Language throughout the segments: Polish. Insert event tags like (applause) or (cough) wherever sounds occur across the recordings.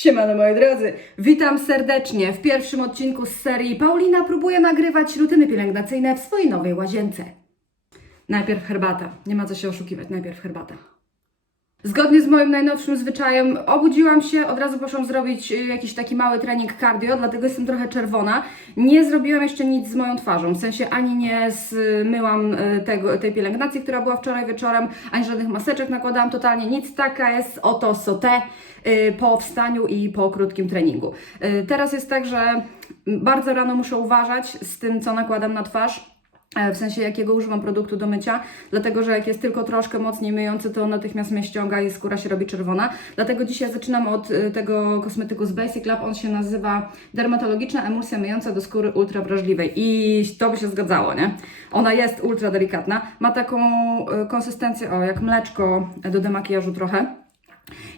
Siemano moi drodzy, witam serdecznie w pierwszym odcinku z serii Paulina próbuje nagrywać rutyny pielęgnacyjne w swojej nowej łazience. Najpierw herbata, nie ma co się oszukiwać, najpierw herbata. Zgodnie z moim najnowszym zwyczajem obudziłam się, od razu poszłam zrobić y, jakiś taki mały trening cardio, dlatego jestem trochę czerwona. Nie zrobiłam jeszcze nic z moją twarzą, w sensie ani nie zmyłam y, tego, tej pielęgnacji, która była wczoraj wieczorem, ani żadnych maseczek nakładałam, totalnie nic. Taka jest oto sotę y, po wstaniu i po krótkim treningu. Teraz jest tak, że bardzo rano muszę uważać z tym, co nakładam na twarz. E, W sensie jakiego używam produktu do mycia, dlatego że jak jest tylko troszkę mocniej myjący, to natychmiast mnie ściąga i skóra się robi czerwona. Dlatego dzisiaj zaczynam od y, tego kosmetyku z Basic Lab. On się nazywa Dermatologiczna emulsja myjąca do skóry ultra wrażliwej. I to by się zgadzało, nie? Ona jest ultra delikatna. Ma taką y, konsystencję, o jak mleczko do demakijażu trochę.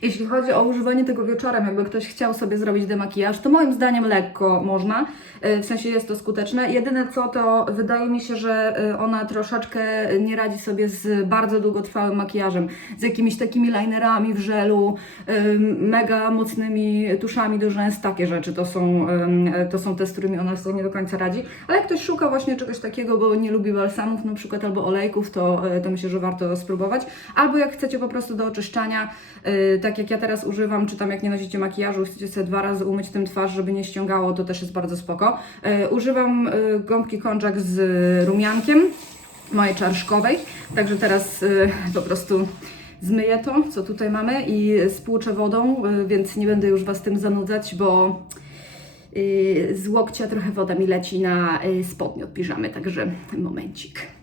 Jeśli chodzi o używanie tego wieczorem, jakby ktoś chciał sobie zrobić demakijaż, to moim zdaniem lekko można, y, w sensie jest to skuteczne. Jedyne co, to wydaje mi się, że y, ona troszeczkę nie radzi sobie z bardzo długotrwałym makijażem, z jakimiś takimi linerami w żelu, y, mega mocnymi tuszami do rzęs, takie rzeczy to są, to są te, z którymi ona sobie nie do końca radzi. Ale jak ktoś szuka właśnie czegoś takiego, bo nie lubi balsamów na przykład albo olejków, to, to myślę, że warto spróbować. Albo jak chcecie po prostu do oczyszczania, y, tak jak ja teraz używam, czy tam jak nie nosicie makijażu, chcecie sobie dwa razy umyć tym twarz, żeby nie ściągało, to też jest bardzo spoko. Y, używam y, gąbki konczak z rumiankiem mojej czarszkowej, także teraz y, po prostu zmyję to, co tutaj mamy i spłuczę wodą, więc nie będę już Was tym zanudzać, bo z łokcia trochę woda mi leci na spodnie od piżamy, także momencik.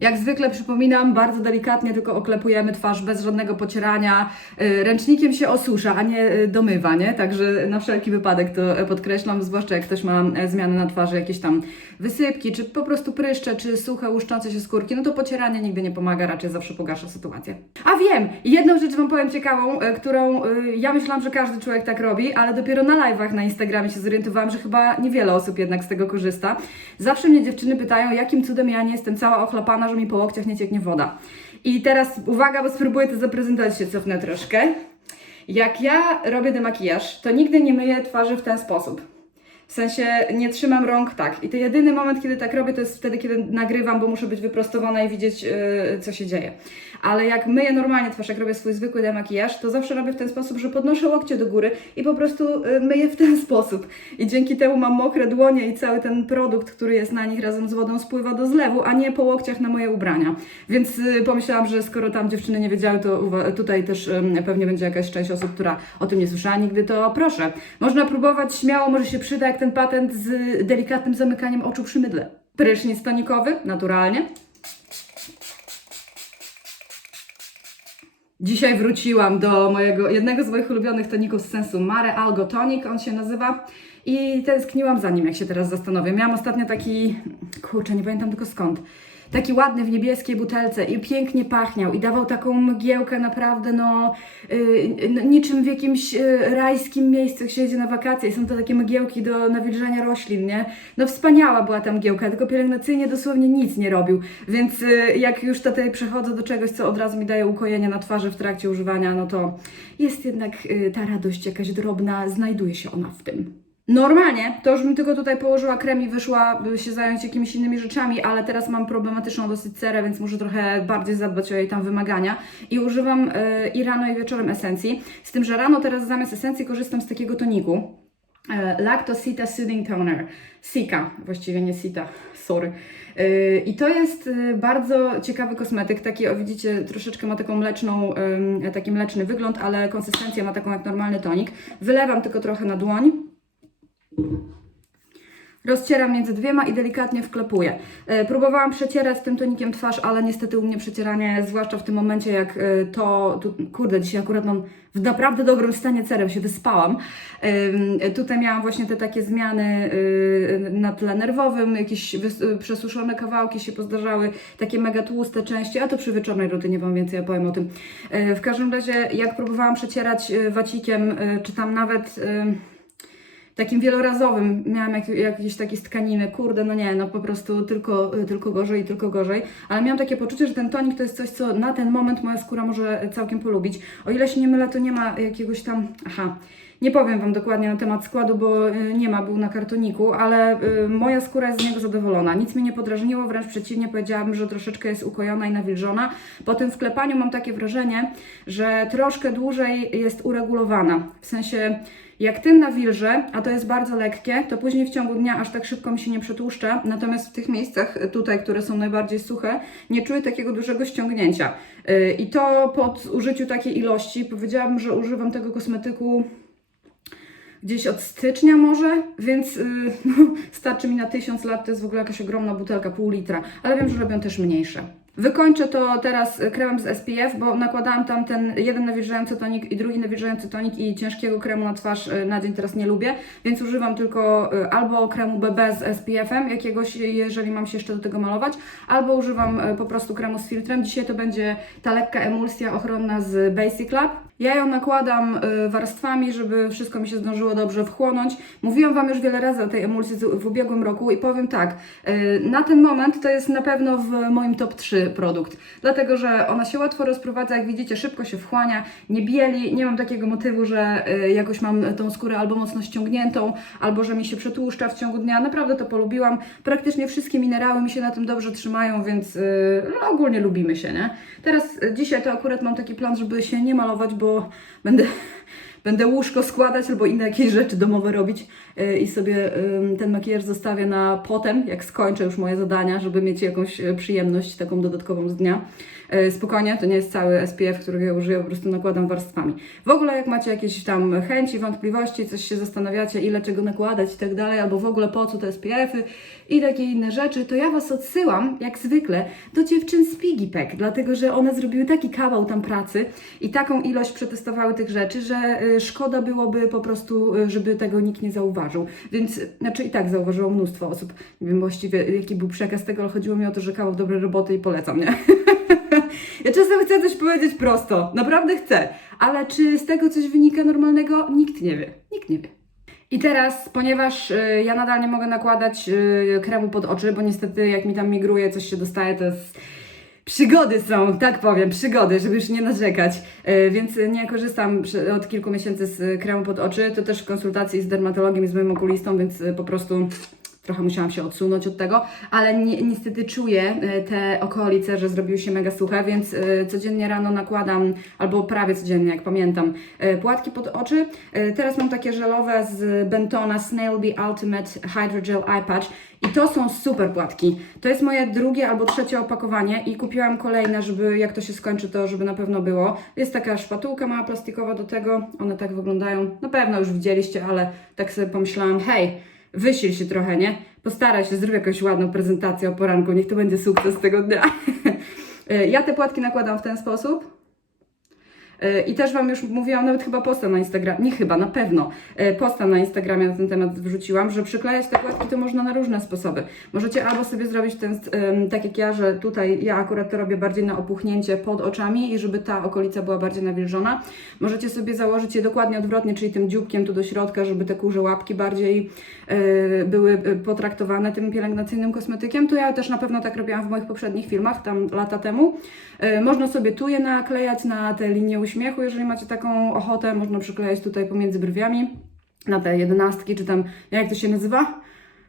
Jak zwykle przypominam, bardzo delikatnie tylko oklepujemy twarz bez żadnego pocierania. Y, Ręcznikiem się osusza, a nie y, domywa, nie? Także na wszelki wypadek to e, podkreślam, zwłaszcza jak ktoś ma zmiany na twarzy, jakieś tam wysypki, czy po prostu pryszcze, czy suche, łuszczące się skórki, no to pocieranie nigdy nie pomaga, raczej zawsze pogarsza sytuację. A wiem, jedną rzecz Wam powiem ciekawą, e, którą y, ja myślałam, że każdy człowiek tak robi, ale dopiero na live'ach na Instagramie się zorientowałam, że chyba niewiele osób jednak z tego korzysta. Zawsze mnie dziewczyny pytają, jakim cudem ja nie jestem cała ochlapana, że mi po łokciach nie cieknie woda. I teraz uwaga, bo spróbuję to zaprezentować, się cofnę troszkę. Jak ja robię demakijaż, to nigdy nie myję twarzy w ten sposób. W sensie nie trzymam rąk tak. I to jedyny moment, kiedy tak robię, to jest wtedy, kiedy nagrywam, bo muszę być wyprostowana i widzieć, yy, co się dzieje. Ale jak myję normalnie twarz, jak robię swój zwykły demakijaż, to zawsze robię w ten sposób, że podnoszę łokcie do góry i po prostu yy, myję w ten (laughs) sposób. I dzięki temu mam mokre dłonie i cały ten produkt, który jest na nich razem z wodą spływa do zlewu, a nie po łokciach na moje ubrania. Więc yy, pomyślałam, że skoro tam dziewczyny nie wiedziały, to tutaj też yy, pewnie będzie jakaś część osób, która o tym nie słyszała nigdy, to proszę. Można próbować śmiało, może się przyda jak ten patent z delikatnym zamykaniem oczu przy mydle. Prysznic tonikowy, naturalnie. Dzisiaj wróciłam do mojego, jednego z moich ulubionych toników z sensu Mare Algo Tonic, on się nazywa. I tęskniłam za nim, jak się teraz zastanowię. Miałam ostatnio taki, kurczę, nie pamiętam tylko skąd, taki ładny w niebieskiej butelce i pięknie pachniał i dawał taką mgiełkę naprawdę, no, yy, niczym w jakimś yy, rajskim miejscu, jak się jedzie na wakacje. Są to takie mgiełki do nawilżania roślin, nie? No wspaniała była ta mgiełka, tylko pielęgnacyjnie dosłownie nic nie robił. Więc yy, jak już tutaj przechodzę do czegoś, co od razu mi daje ukojenie na twarzy w trakcie używania, no to jest jednak yy, ta radość jakaś drobna, znajduje się ona w tym. Normalnie to już bym tylko tutaj położyła krem i wyszła by się zająć jakimiś innymi rzeczami, ale teraz mam problematyczną dosyć cerę, więc muszę trochę bardziej zadbać o jej tam wymagania. I używam y, i rano i wieczorem esencji. Z tym, że rano teraz zamiast esencji korzystam z takiego toniku. E, Lactosita Soothing Toner. Sika, właściwie nie Sita, sorry. E, I to jest e, bardzo ciekawy kosmetyk, taki, o widzicie, troszeczkę ma taką mleczną, taki mleczny wygląd, ale konsystencję ma taką jak normalny tonik. Wylewam tylko trochę na dłoń. Rozcieram między dwiema i delikatnie wklepuję. E, próbowałam przecierać tym tonikiem twarz, ale niestety u mnie przecieranie, zwłaszcza w tym momencie jak e, to, tu, kurde, dzisiaj akurat mam w naprawdę dobrym stanie cerę, się wyspałam. E, tutaj miałam właśnie te takie zmiany na tle nerwowym, jakieś przesuszone kawałki się pozdarzały, takie mega tłuste części, a to przy wieczornej rutynie Wam więcej opowiem o tym. W każdym razie, jak próbowałam przecierać wacikiem, czy tam nawet... E, takim wielorazowym, miałam jak, jakieś takie tkaniny, kurde, no nie, no po prostu tylko, tylko gorzej tylko gorzej, ale miałam takie poczucie, że ten tonik to jest coś, co na ten moment moja skóra może całkiem polubić. O ile się nie mylę, to nie ma jakiegoś tam, aha, nie powiem Wam dokładnie na temat składu, bo y, nie ma, był na kartoniku, ale y, moja skóra jest z niego zadowolona. Nic mnie nie podrażniło, wręcz przeciwnie, powiedziałabym, że troszeczkę jest ukojona i nawilżona. Po tym wklepaniu mam takie wrażenie, że troszkę dłużej jest uregulowana. W sensie, jak tym nawilżę, a to jest bardzo lekkie, to później w ciągu dnia aż tak szybko mi się nie przetłuszcza, natomiast w tych miejscach tutaj, które są najbardziej suche, nie czuję takiego dużego ściągnięcia. Y, I to po użyciu takiej ilości, powiedziałabym, że używam tego kosmetyku gdzieś od stycznia może, więc yy, (laughs) no, starczy mi na tysiąc lat, to jest w ogóle jakaś ogromna butelka, pół litra, ale wiem, że robią też mniejsze. Wykończę to teraz kremem z SPF, bo nakładałam tam ten jeden nawilżający tonik i drugi nawilżający tonik i ciężkiego kremu na twarz y, na dzień teraz nie lubię, więc używam tylko y, albo kremu BB z SPF-em jakiegoś, jeżeli mam się jeszcze do tego malować, albo używam y, po prostu kremu z filtrem. Dzisiaj to będzie ta lekka emulsja ochronna z Basic Lab. Ja ją nakładam y, warstwami, żeby wszystko mi się zdążyło dobrze wchłonąć. Mówiłam Wam już wiele razy o tej emulsji w ubiegłym roku i powiem tak, y, na ten moment to jest na pewno w moim top 3 produkt, dlatego że ona się łatwo rozprowadza, jak widzicie, szybko się wchłania, nie bieli, nie mam takiego motywu, że y, jakoś mam tą skórę albo mocno ściągniętą, albo że mi się przetłuszcza w ciągu dnia. Naprawdę to polubiłam. Praktycznie wszystkie minerały mi się na tym dobrze trzymają, więc no, ogólnie lubimy się, nie? Teraz dzisiaj to akurat mam taki plan, żeby się nie malować, bo på Men det będę łóżko składać albo inne jakieś rzeczy domowe robić y, i sobie ten makijaż zostawię na potem, jak skończę już moje zadania, żeby mieć jakąś y, przyjemność taką dodatkową z dnia. Y, Spokojnie, to nie jest cały SPF, którego ja użyję, po prostu nakładam warstwami. W ogóle jak macie jakieś tam chęci, wątpliwości, coś się zastanawiacie, ile czego nakładać i tak dalej, albo w ogóle po co te SPF-y i takie inne rzeczy, to ja Was odsyłam, jak zwykle, do dziewczyn z Piggypack, dlatego że one zrobiły taki kawał tam pracy i taką ilość przetestowały tych rzeczy, że y, szkoda byłoby po prostu, y, żeby tego nikt nie zauważył. Więc, znaczy i tak zauważyło mnóstwo osób. Nie wiem właściwie jaki był przekaz tego, ale chodziło mi o to, że kawał dobrej roboty i polecam, nie? (laughs) Ja czasem chcę coś powiedzieć prosto, naprawdę chcę, ale czy z tego coś wynika normalnego? Nikt nie wie, nikt nie wie. I teraz, ponieważ y, ja nadal nie mogę nakładać y, kremu pod oczy, bo niestety jak mi tam migruje, coś się dostaje, to jest... Przygody są, tak powiem, przygody, żeby już nie narzekać, Y, więc nie korzystam od kilku miesięcy z kremu pod oczy, to też w konsultacji z dermatologiem i z moim okulistą, więc y, po prostu trochę musiałam się odsunąć od tego, ale ni niestety czuję y, te okolice, że zrobiły się mega suche, więc y, codziennie rano nakładam, albo prawie codziennie, jak pamiętam, y, płatki pod oczy. Teraz mam takie żelowe z Bentona Snail Bee Ultimate Hydrogel Eye Patch i to są super płatki. To jest moje drugie albo trzecie opakowanie i kupiłam kolejne, żeby jak to się skończy, to żeby na pewno było. Jest taka szpatułka mała plastikowa do tego, one tak wyglądają. Na pewno już widzieliście, ale tak sobie pomyślałam, hej, wysil się trochę, nie? Postaraj się, zrób jakąś ładną prezentację o poranku, niech to będzie sukces tego dnia. Y, (laughs) ja te płatki nakładam w ten sposób. Y, I też Wam już mówiłam, nawet chyba posta na Instagramie, nie chyba, na pewno, y, posta na Instagramie na ten temat wrzuciłam, że przyklejać te płatki to można na różne sposoby. Możecie albo sobie zrobić ten, tak jak ja, że tutaj ja akurat to robię bardziej na opuchnięcie pod oczami i żeby ta okolica była bardziej nawilżona. Możecie sobie założyć je dokładnie odwrotnie, czyli tym dzióbkiem tu do środka, żeby te kurze łapki bardziej y, były potraktowane tym pielęgnacyjnym kosmetykiem. To ja też na pewno tak robiłam w moich poprzednich filmach, tam lata temu. Można sobie tu je naklejać na te linie uśmiechu, jeżeli macie taką ochotę. Można przyklejać tutaj pomiędzy brwiami na te jedenastki, czy tam, jak to się nazywa?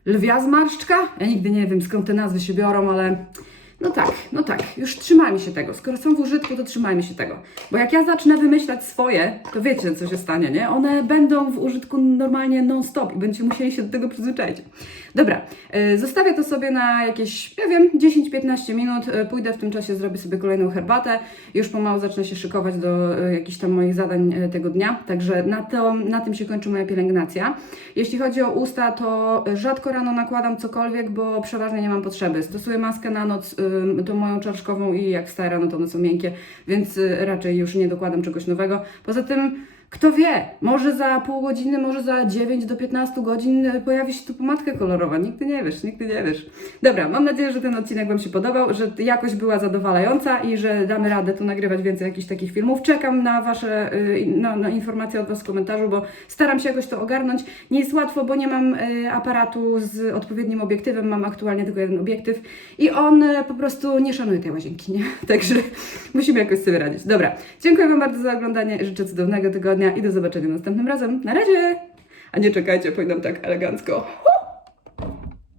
Lwia zmarszczka? Ja nigdy nie wiem skąd te nazwy się biorą, ale no tak, no tak, już trzymajmy się tego. Skoro są w użytku, to trzymajmy się tego. Bo jak ja zacznę wymyślać swoje, to wiecie, co się stanie, nie? One będą w użytku normalnie non-stop i będziecie musieli się do tego przyzwyczaić. Dobra, y, zostawię to sobie na jakieś, ja wiem, 10-15 minut. Y, Pójdę w tym czasie, zrobię sobie kolejną herbatę. Już pomału zacznę się szykować do y, jakichś tam moich zadań tego dnia. Także na, to, na tym się kończy moja pielęgnacja. Jeśli chodzi o usta, to rzadko rano nakładam cokolwiek, bo przeważnie nie mam potrzeby. Stosuję maskę na noc, tą moją czarszkową i jak wstaję rano, to one są miękkie, więc y, raczej już nie dokładam czegoś nowego. Poza tym Kto wie, może za pół godziny, może za 9 do 15 godzin pojawi się tu pomadka kolorowa. Nigdy nie wiesz, nigdy nie wiesz. Dobra, mam nadzieję, że ten odcinek Wam się podobał, że jakość była zadowalająca i że damy radę tu nagrywać więcej jakichś takich filmów. Czekam na Wasze y, na, na informacje od Was w komentarzu, bo staram się jakoś to ogarnąć. Nie jest łatwo, bo nie mam y, aparatu z odpowiednim obiektywem, mam aktualnie tylko jeden obiektyw i on y, po prostu nie szanuje tej łazienki, nie? (laughs) Także musimy jakoś sobie radzić. Dobra, dziękuję Wam bardzo za oglądanie, życzę cudownego tygodnia i do zobaczenia następnym razem. Na razie! A nie czekajcie, powinnam tak elegancko.